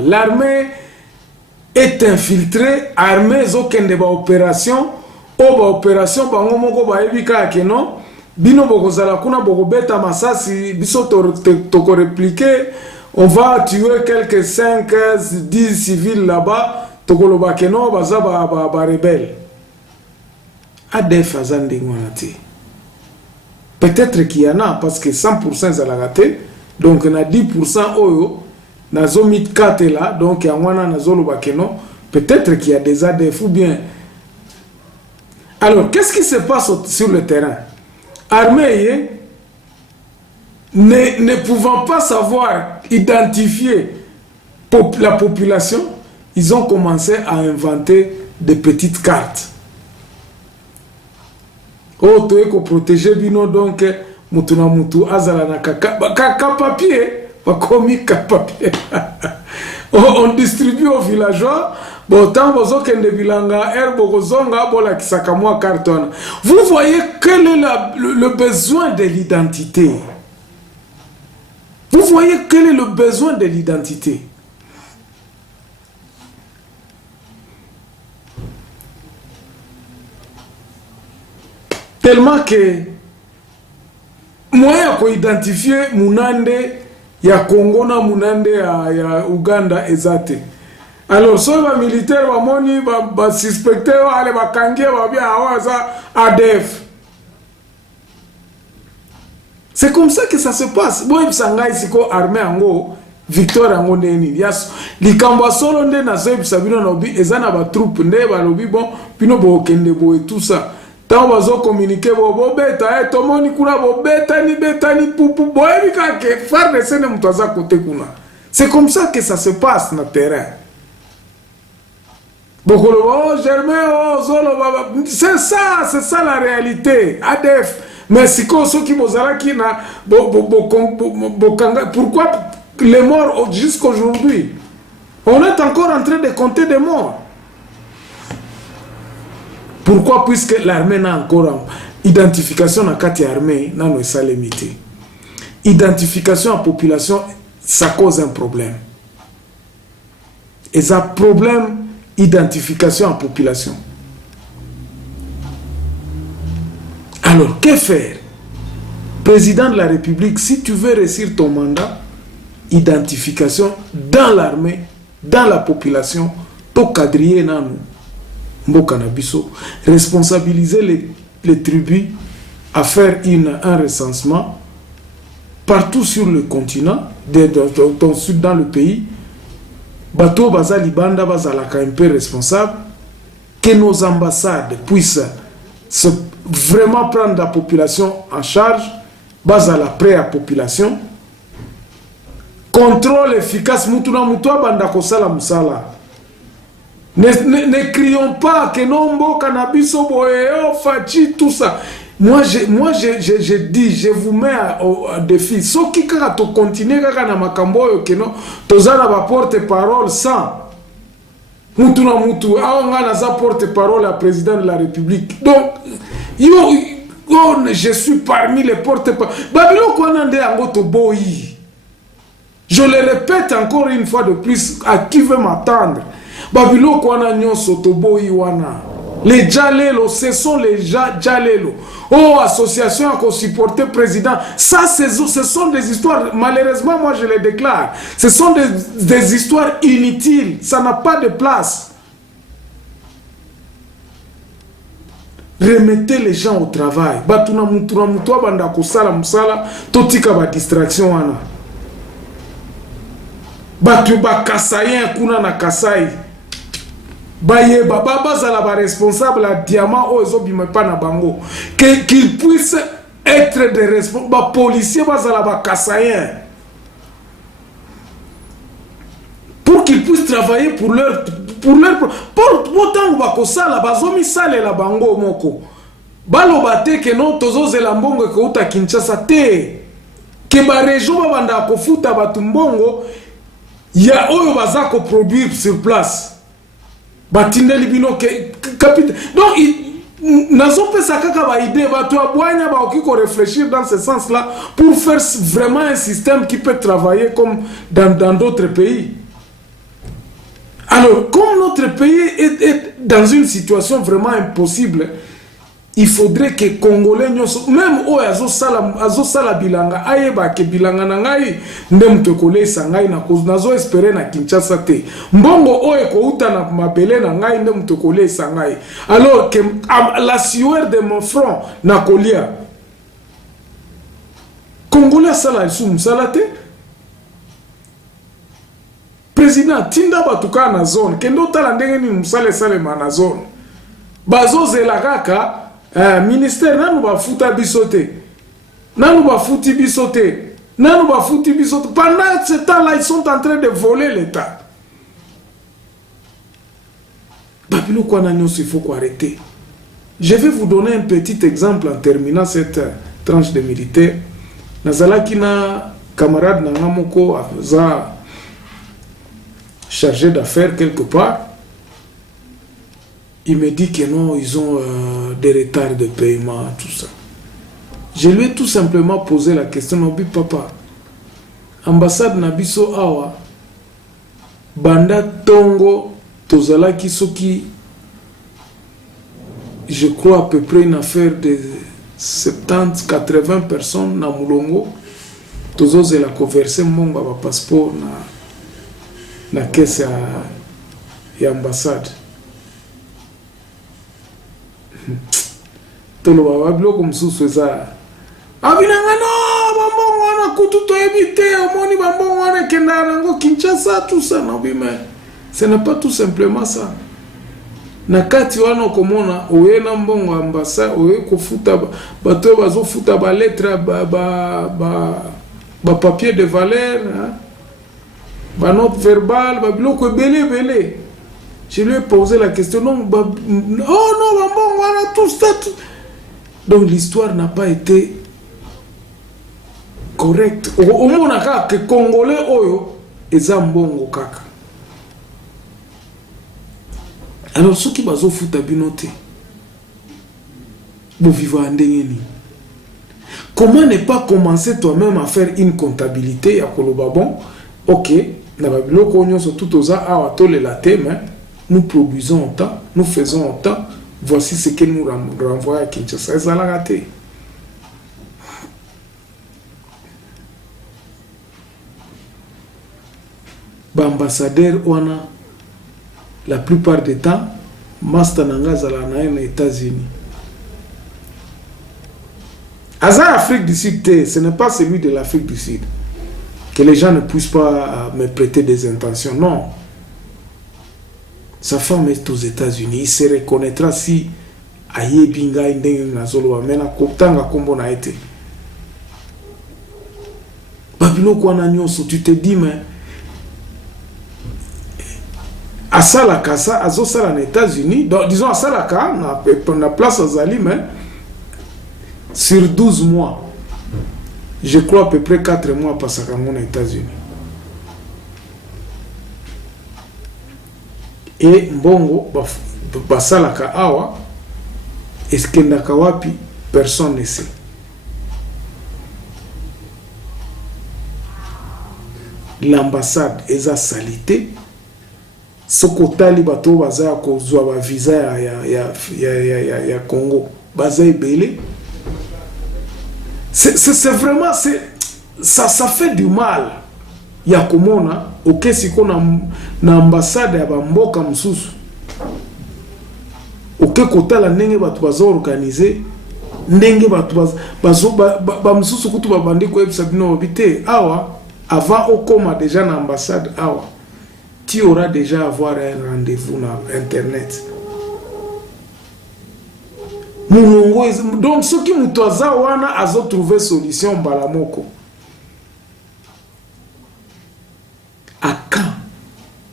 L'armée est infiltrée, armée zokende ba opération, opération bango moko ba ebika ke non, bino bokozala kuna bokobeta masasi, biso toko répliquer, on va tuer quelques 5, 10 civils là-bas, tokoloba ke non, baza ba rebelle. ADF azande ngwanati. Peut-être qu'il y en a, parce que 100% ça l'a raté, donc on a 10% oyo, na zo mit 4 là, donc il y a na zo bakeno, peut-être qu'il y a des ADF ou bien. Alors, qu'est-ce qui se passe sur le terrain? Armée, ne pouvant pas savoir identifier la population, ils ont commencé à inventer des petites cartes. Oh, tu es protégé bino donc mutuna mutu azala na kaka papier, pas commis papier. On distribue aux villageois. Bon, tant bozo kende bilanga bokozonga bola kisaka moi carton. Vous voyez quel est le besoin de l'identité. Vous voyez quel est le besoin de l'identité. Tellement que moyen ko identifier munande ya Congo na munande ya Uganda ezate. Alors so ba militaire ba moni ba suspecté ale ba kangie ba bia awaza ADF. C'est comme ça que ça se passe. Boy sanga isiko armée ango victoire ango neni. Yas likambo solo nde na zo bisabino no bi ezana ba troupe nde ba lobi bon pino bo kende bo et tout ça. Tant bazo communiquer bo beta tomoni kuna bo beta ni pupu bo ebika ke faire de sene mutaza côté kuna. C'est comme ça que ça se passe na terrain. Bokolo oh Germain oh zolo c'est ça la réalité. ADF mais si ko so ki bozala ki na pourquoi les morts jusqu'aujourd'hui on est encore en train de compter des morts. Pourquoi? Puisque l'armée n'a encore identification dans la carte armée, n'a pas limité. Identification en population, ça cause un problème. Et ça problème identification en population. Alors, que faire? Président de la République, si tu veux réussir ton mandat, identification dans l'armée, dans la population, ton quadriller dans nous. Responsabiliser les tribus à faire un recensement partout sur le continent, dans le pays. Bato Bazali Banda Bazalaka un peu responsable, que nos ambassades puissent vraiment prendre la population en charge, Bazala prêt à la population, contrôle efficace, Mutuna Mutua Banda Kosala Musala. Ne crions pas que non, cannabis, fachi, tout ça. Moi, je dis, je vous mets au défi. Ce qui continue à makambo que non, tozana ba porte-parole sans. Mutuna mutu, on a porte-parole à président de la République. Donc, je suis parmi les porte-parole. Babylon Kwanande Angoto Boyi. Je le répète encore une fois de plus, à qui veut m'attendre. Babylon Kwana Nyonso Toboyi Wana. Les Djalelo, ce sont les Djalelo. Oh, association à supporter président. Ça, ce sont des histoires, malheureusement, moi je les déclare. Ce sont des histoires inutiles. Ça n'a pas de place. Remettez les gens au travail. Batuna mutura mutua banda kosala musala totika ba distraction wana. Batu ba kasayen kuna na kasai. Baye baba bazala ba responsable à diamant ozo bimepa na bango. Qu'ils puissent être des responsables. Ba policiers bazala ba kasayen. Pour qu'ils puissent travailler pour leur autant ba kosala bazomi sale la bango moko. Balobate que non tozo zelambongo ko uta Kinshasa te. Que ba région ba banda ko futa batumbongo ya oyo baza ko produire sur place. Batinde libino que capitaine. Donc nazopesa kaka ba idée bato abwanya ba okiko réfléchir dans ce sens là pour faire vraiment un système qui peut travailler comme dans d'autres pays. Alors comme notre pays est dans une situation vraiment impossible, il faudrait que Congolais même o azo sala bilanga ayeba ke bilanga na ngai nde mutokole sangai na nazo espérer na Kinshasa te mbongo o ekouta na mabele na ngai nde mutokole sangai alors que la sueur de mon front na kolia Congolais sala sum salate président tinda batuka na zone kendo tala ndenge ni musale sale na zone bazo zela kaka ministère nanu ba futa bisote nanu ba futi bisote nanu ba futi bisote pendant ce temps-là ils sont en train de voler l'état babilo kwa na nyonso il faut qu'on arrêter. Je vais vous donner un petit exemple en terminant cette tranche de militaire. Nazalaki na camarade na ngamoko za chargé d'affaires quelque part. Il me dit que non, ils ont des retards de paiement, tout ça. Je lui ai tout simplement posé la question, non, papa, ambassade Nabiso Awa, Banda Tongo, Tozala Kisoki, je crois à peu près une affaire de 70-80 personnes na Moulongo, Tozo Zela conversé mon passeport na caisse ya ambassade. Tolo baba biloko mususu eza abinanga no bambongo wana kutu to ebite omoni bambongo wana kenda nango Kinshasa tout ça non mais ce n'est pas tout simplement ça na kati wana komona oye na mbongo ambassade oye kofuta bato bazo futa ba lettre ba papier de valeur ba note verbale ba biloko belé. Je lui ai posé la question, non, oh non, bon, voilà, tout ça. Donc l'histoire n'a pas été correcte. Au moins, que Congolais, oyo, et mbongo kaka. Alors, ceux qui bazo futa binote, bon vivre en dengeni. Comment ne pas commencer toi-même à faire une comptabilité à Kolobabon? Ok, na babilo konyo so tout oza awa tole la thème. Nous produisons autant, nous faisons autant, voici ce que nous renvoie à Kinshasa. Ça l'a raté. L'ambassadeur, la plupart du temps, Master Nanga Zalana aux États-Unis. Azar Afrique du Sud, ce n'est pas celui de l'Afrique du Sud. Que les gens ne puissent pas me prêter des intentions. Non. Sa femme est aux États-Unis. Il se reconnaîtra si aye binga indenge nazolo amena koptanga kombo na été. Babilo kwa na nyonso tu te dis mais asala kasa azo sala na États-Unis disons asala ka na place azali mais sur 12 mois je crois à peu près 4 mois passaka aux États-Unis. Et mbongo basalaka awa eskendaka wapi personne ne sait. L'ambassade eza salité sokotali bato baza kozwa ba visa ya Congo baza ebele. C'est vraiment ça fait du mal. Ya komona okesi ko na ambassade ya bamboka mususu oke kotala ndenge batu bazo organiser ndenge batu bazo ba mususu kutu babandi ko ebisa bino obite awa avant okoma déjà na ambassade awa tu auras déjà avoir un rendez-vous na internet mulongo donc ce qui mutoza wana azo trouver solution balamoko. À quand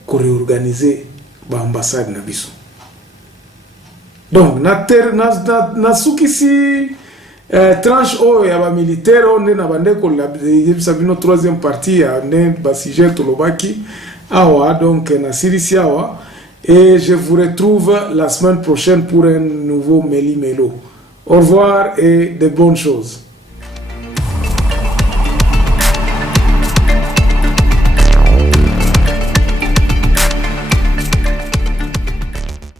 qu'on réorganiser l'ambassade na biso? Donc na suki si tranche o ya ba militaire on na bande ko la sabino troisième partie ya ne ba sujet to lobaki awa donc na sirisi awa Et je vous retrouve la semaine prochaine pour un nouveau Méli Mélo. Au revoir et de bonnes choses.